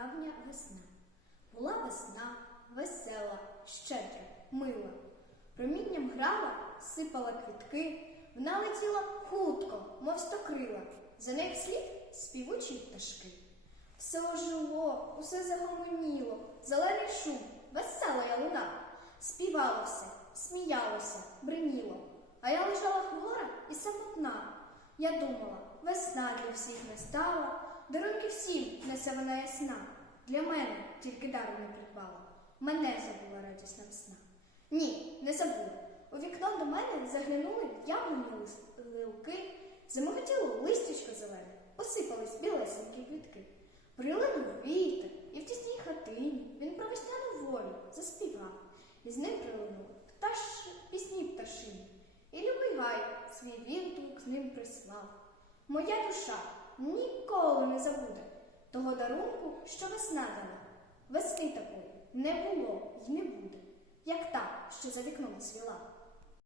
давня весна. Була весна, весела, щедра, мила. Промінням грала, сипала квітки, вона летіла хутко, мов стокрила, за нею вслід співучі пташки. Все ожило, усе загомоніло, зелений шум, весела я луна. Співало сміялося, бриніло, а я лежала хвора і самотна. Я думала, весна для всіх настала, дарунки всім несе вона ясна. Для мене тільки дару не придбала, мене забула радісна весна. Ні, не забула. У вікно до мене заглянули яблуні лилки, замиготіло листячко зелене, посипались білесенькі квітки. Прилинув вітер, і в тісній хатині він про весняну волю заспівав, і з ним прилинув пташ... пісні пташині, і любий гай свій вінтук з ним прислав. Моя душа ніколи не забуде того дарунку, що весна дала. Весни такої не було й не буде, як та, що за вікном цвіла.